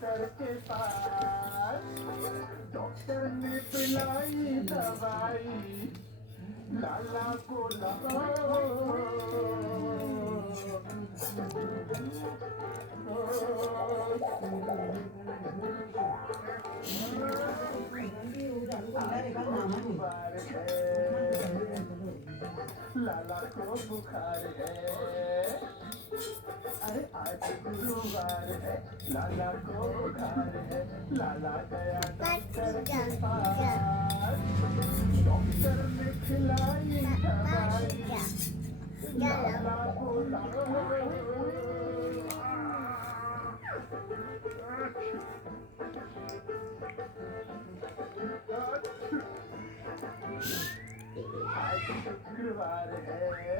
डॉक्टर के पास। डॉक्टर ने पिलाई दवाई, लाला को बुखार है, लाला को बुखार है। अरे आज गुरुवार है, लाला को बुखार है। लाला गया डॉक्टर के पास। डॉक्टर ने खिलाई दवाई, लाला को आज शुक्रवार है,